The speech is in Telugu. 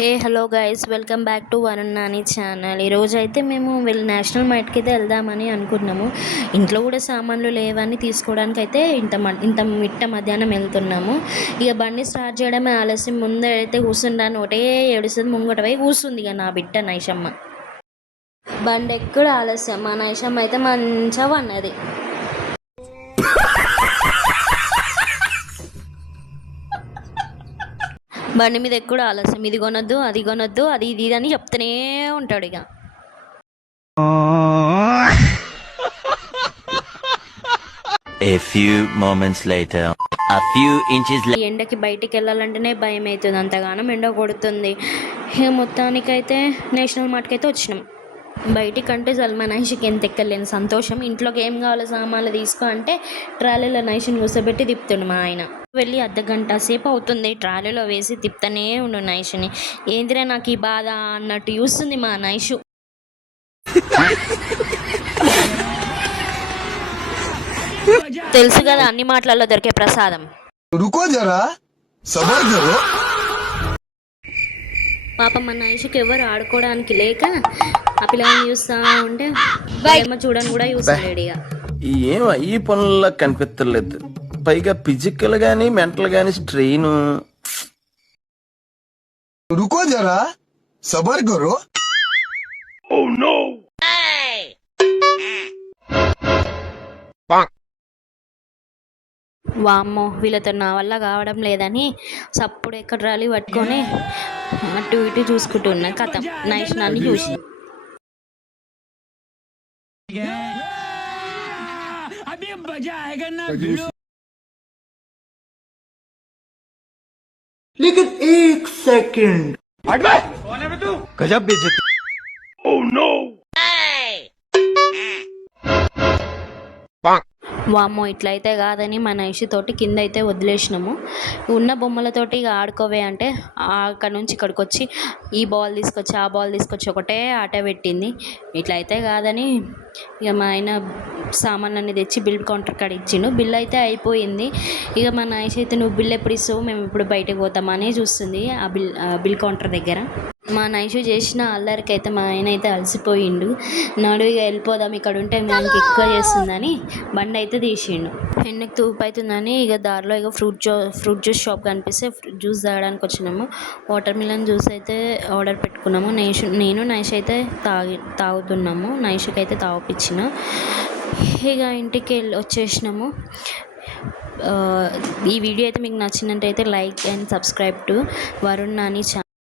Hello guys, welcome back to Varun Nani channel. ఈరోజు అయితే మేము నేషనల్ మార్ట్కి అయితే వెళ్దామని అనుకున్నాము. ఇంట్లో కూడా సామాన్లు లేవని తీసుకోవడానికి అయితే మిట్ట మధ్యాహ్నం వెళ్తున్నాము. ఇక బండి స్టార్ట్ చేయడమే ఆలస్యం. ముందే అయితే కూర్చుంటాను, ఒకటే ఏడుస్తుంది. ముంగట పోయి కూర్చుంది ఇక నా బిట్ట నైషమ్మ. బండి ఎక్కడ ఆలస్యం, మా నైషమ్మ అయితే మంచిగా అన్నది. బండి మీద ఎక్కువ ఆలస్యం, ఇది కొనొద్దు అది కొనొద్దు అది ఇది అని చెప్తూనే ఉంటాడు ఇక. A few moments later, a few inches later. ఎండకి బయటికి వెళ్ళాలంటేనే భయం అవుతుంది, అంతగానం ఎండ కొడుతుంది. ఇక మొత్తానికైతే నేషనల్ మార్ట్కి అయితే వచ్చినాం. బయటికంటే మా నైషికి ఎంత ఎక్కలేని సంతోషం. ఇంట్లోకి ఏం కావాలో సామాన్లు తీసుకో అంటే ట్రాలీలో నైషిని కూర్చోబెట్టి తిప్పుతుండు మా ఆయన. వెళ్ళి అర్ధగంట సేపు అవుతుంది ట్రాలీలో వేసి తిప్పుతూనే ఉండు నైషిని. ఏందిరా నాకు ఈ బాధ అన్నట్టు చూస్తుంది మా నైషు. తెలుసు కదా అన్ని మాటలలో దొరికే ప్రసాదం. పాపం మన నైషుకి ఎవరు ఆడుకోవడానికి లేక ఆ పిల్లల్ని చూస్తా ఉంటే ఏమో చూడని కూడా చూస్తాడు ఇక. ఏం ఈ పనుల్లో కనిపించలేదు, పైగా ఫిజికల్ గానీ మెంటల్ గానీ స్ట్రెయిన్. रुको जरा सबर करो. Oh no! వామ్మో, వీళ్ళతో నా వల్ల కావడం లేదని సప్పుడు ఎక్కడ రాలి పట్టుకొని అటు ఇటు చూసుకుంటున్నా. కథం నైషనాన్ని చూసి लेकिन एक सेकंड गजब बेइज्जती. Oh no! వామ్మో, ఇట్లయితే కాదని మన తోటి కింద అయితే వదిలేసినాము. ఉన్న బొమ్మలతోటి ఇక ఆడుకోవే అంటే అక్కడ నుంచి ఇక్కడికి వచ్చి ఈ బాల్ తీసుకొచ్చి ఆ బాల్ తీసుకొచ్చి ఒకటే ఆట పెట్టింది. ఇట్లయితే కాదని ఇక మా ఆయన సామాన్లన్నీ తెచ్చి బిల్ కౌంటర్ కాడ ఇచ్చిండు. బిల్ అయితే అయిపోయింది. ఇక మా నైష్ అయితే నువ్వు బిల్ ఎప్పుడు ఇస్తావు, మేము ఇప్పుడు బయటకు పోతామని చూస్తుంది ఆ బిల్ కౌంటర్ దగ్గర. మా నైషు చేసిన అల్లరికి అయితే మా ఆయన అయితే అలసిపోయిండు. నాడు ఇక వెళ్ళిపోదాం, ఇక్కడ ఉంటే మనకి ఎక్కువ చేస్తుందని బండి అయితే తీసిండు. ఎండకి తూపు అవుతుందని ఇక దారిలో ఇక ఫ్రూట్ జ్యూస్ షాప్ కనిపిస్తే జ్యూస్ తాగడానికి వచ్చినాము. వాటర్ మిలన్ జ్యూస్ అయితే ఆర్డర్ పెట్టుకున్నాము. నేను నైష్ అయితే తాగుతున్నాము. నైషుకి అయితే తాగిపించిన. ఇక ఇంటికి వచ్చేసినాము. ఈ వీడియో అయితే మీకు నచ్చినట్టయితే like and subscribe to Varun Nani channel.